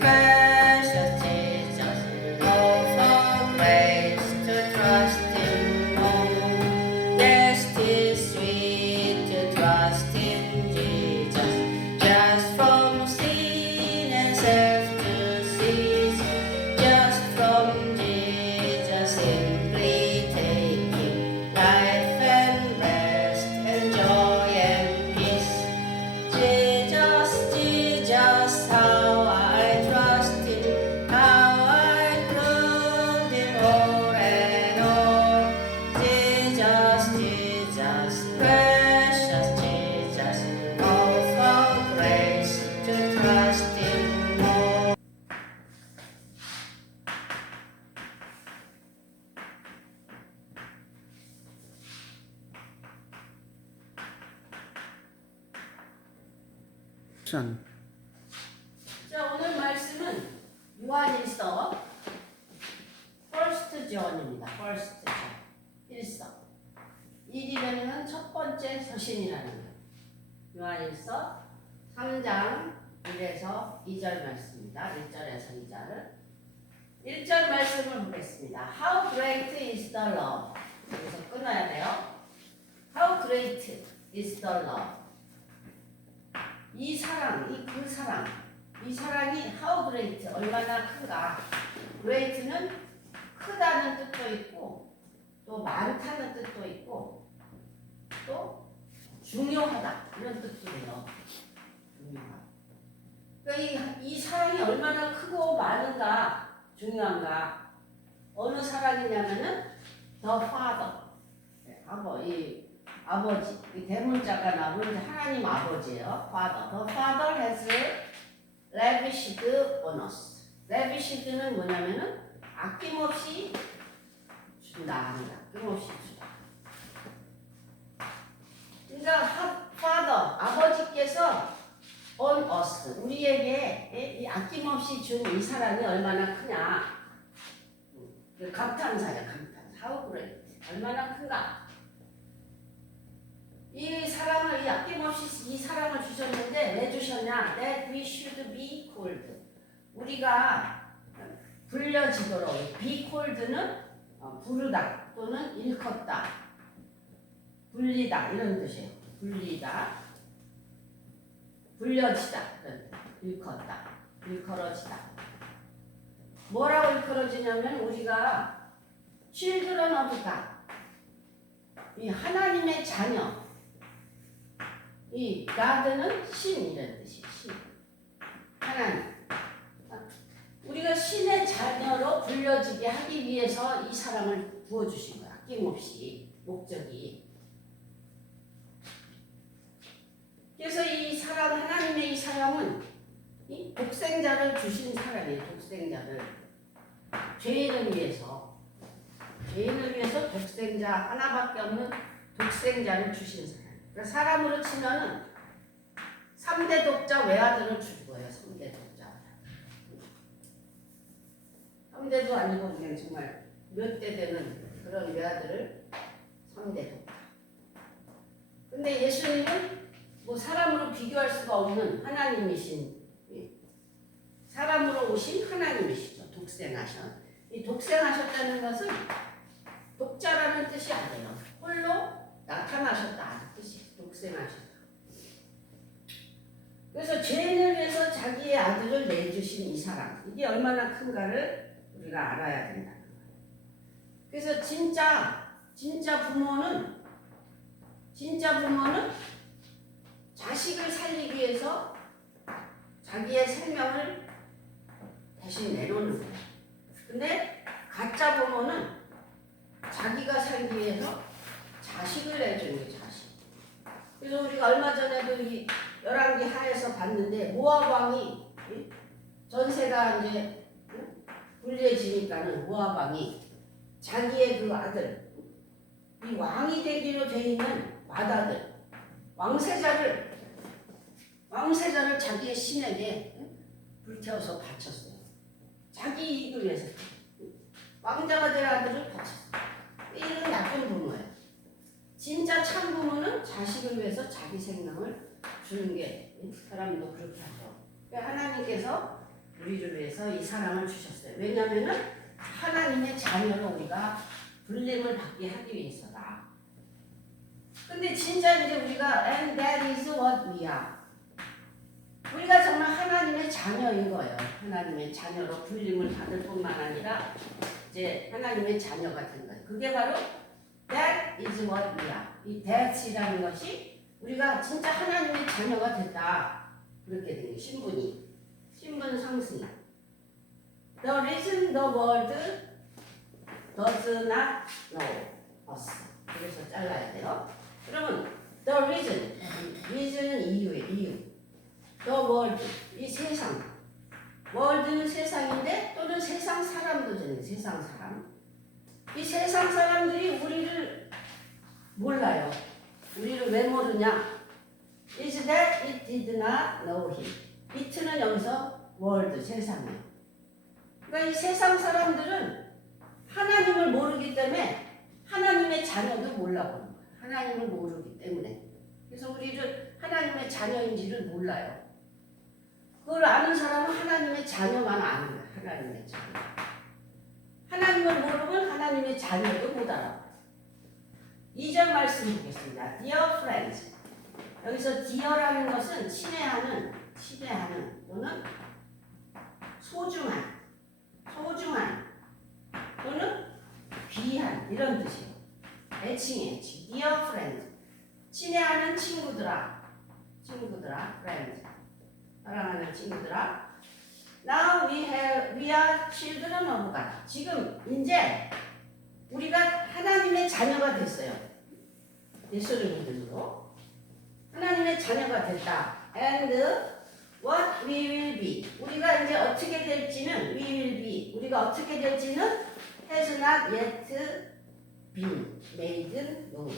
precious Jesus, oh for grace to trust Him more. Yes, 'tis sweet to trust in Jesus, just from sin and self to cease, just from Jesus simply taking life and rest and joy and peace. Jesus, Jesus, how I trust Him, how I love Him all and all. Jesus, Jesus, precious Jesus, oh for grace to trust Him more. 자, 오늘 말씀은 요한일서 First John입니다. First John. 일서. 1이면은 첫 번째 서신이라는 거예요. 요한일서 3장 1에서 2절 말씀입니다. 1절에서 2절. 1절 말씀을 보겠습니다. How great is the love. 여기서 끊어야 돼요. How great is the love. 이 사랑, 그 사랑, 이 사랑이 how great, 얼마나 큰가. great는 크다는 뜻도 있고, 또 많다는 뜻도 있고, 또 중요하다 이런 뜻도 돼요. 중요하다. 그러니까 이 사랑이 얼마나 크고 많은가, 중요한가. 어느 사랑이냐면은 the Father, 아버지, 이 대문자가 나오는 하나님 아버지예요. Father. The Father has lavished on us. lavished는 뭐냐면은 아낌없이 준다. 아낌없이 준다. 그러니까 Father, 아버지께서 on us, 우리에게 이 아낌없이 준 이 사랑이 얼마나 크냐. 감탄사야, 감탄사. How great, 얼마나 큰가. 이 사랑을, 이 아낌없이 이 사랑을 주셨는데 왜 주셨냐? That we should be called. 우리가 불려지도록. be called는 부르다 또는 일컫다, 불리다 이런 뜻이에요. 불리다, 불려지다, 일컫다, 일컬어지다. 뭐라고 일컬어지냐면 우리가 children of God, 이 하나님의 자녀. 이 God는 신 이런 뜻이에요. 신. 하나님. 우리가 신의 자녀로 불려지게 하기 위해서 이 사랑을 부어주신 거야. 아낌없이. 목적이. 그래서 이 사랑, 하나님의 이 사랑은 이 독생자를 주신 사랑이에요. 독생자를. 죄인을 위해서. 죄인을 위해서 독생자 하나밖에 없는 독생자를 주신 사랑. 사람으로 치면은 3대 독자 외아들을 줄 거예요. 3대 독자. 3대도 아니고 그냥 정말 몇 대 되는 그런 외아들을 3대 독자. 근데 예수님은 뭐 사람으로 비교할 수가 없는 하나님이신, 사람으로 오신 하나님이시죠. 독생하셨. 이 독생하셨다는 것은 독자라는 뜻이 아니에요. 홀로 나타나셨다. 뜻이 독생하셨다. 그래서 죄인을 위해서 자기의 아들을 내주신 이 사랑, 이게 얼마나 큰가를 우리가 알아야 된다는 거예요. 그래서 진짜 부모는 자식을 살리기 위해서 자기의 생명을 대신 내놓는 거예요. 근데 가짜 부모는 자기가 살기 위해서 자식을 내주는 거예요. 자식. 그래서 우리가 얼마 전에도 이 열왕기 하에서 봤는데 모압 왕이 전세가 이제 불리해지니까는 모압 왕이 자기의 그 아들, 이 왕이 되기로 돼 있는 맏아들 왕세자를 자기의 신에게 불태워서 바쳤어요. 자기 이익을 위해서 왕자가 될 아들을 바쳤어요. 이건 나쁜 부모예요. 진짜 참 부모는 자식을 위해서 자기 생명을 주는 게, 사람도 그렇게 하죠. 하나님께서 우리를 위해서 이 사랑을 주셨어요. 왜냐하면은 하나님의 자녀로 우리가 불림을 받게 하기 위해서다. 근데 진짜 이제 우리가 and that is what we are. 우리가 정말 하나님의 자녀인 거예요. 하나님의 자녀로 불림을 받을 뿐만 아니라 이제 하나님의 자녀가 된 거예요. 그게 바로 that is what we are. 이 that이라는 것이 우리가 진짜 하나님의 자녀가 됐다. 그렇게 된 거예요. 신분 상승. The reason the world does not know us. 그래서 잘라야 돼요. 그러면 the reason은 이유예요. 이유. The world, 이 세상. world는 세상인데 또는 세상 사람도 되는 세상 사람. 이 세상 사람들이 우리를 몰라요. 우리를 왜 모르냐? Is that it did not know him. it는 여기서 world, 세상이에요. 그러니까 이 세상 사람들은 하나님을 모르기 때문에 하나님의 자녀도 몰라보는 거예요. 하나님을 모르기 때문에. 그래서 우리를 하나님의 자녀인지를 몰라요. 그걸 아는 사람은 하나님의 자녀만 아는 거예요. 하나님의 자녀. 하나님을 모르면 하나님의 자녀도 못 알아요. 2절 말씀 보겠습니다. Dear friends. 여기서 dear라는 것은 친애하는 또는 소중한 또는 귀한 이런 뜻이에요. 애칭. Dear friends. 친애하는 친구들아. friends. 사랑하는 친구들아. Now we are children of God. 지금 이제 우리가 하나님의 자녀가 됐어요. 예수를 믿음으로 하나님의 자녀가 됐다. And what we will be. 우리가 이제 어떻게 될지는 we will be. 우리가 어떻게 될지는 has not yet been made known.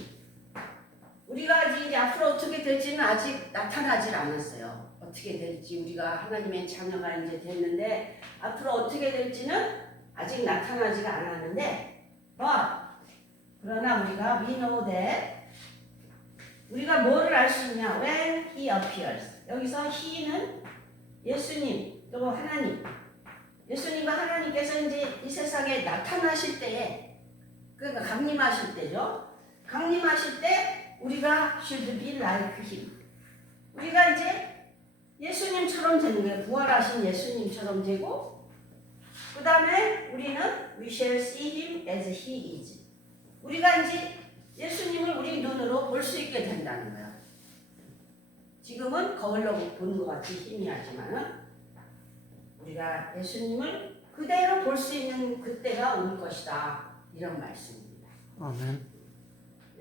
우리가 이제 앞으로 어떻게 될지는 아직 나타나질 않았어요. 어떻게 될지 우리가 하나님의 자녀가 이제 됐는데 앞으로 어떻게 될지는 아직 나타나지가 않았는데 그러나 우리가 we know that 우리가 뭐를 알 수 있냐? When he appears. 여기서 he는 예수님 또 하나님. 예수님과 하나님께서 이제 이 세상에 나타나실 때에 그러니까 강림하실 때죠. 강림하실 때 우리가 should be like him. 우리가 이제 예수님처럼 되는 거예요. 부활하신 예수님처럼 되고 그 다음에 우리는 we shall see him as he is. 우리가 이제 예수님을 우리 눈으로 볼 수 있게 된다는 거예요. 지금은 거울로 보는 것 같이 희미하지만은 우리가 예수님을 그대로 볼 수 있는 그때가 올 것이다. 이런 말씀입니다. 아멘.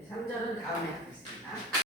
3절은 다음에 하겠습니다.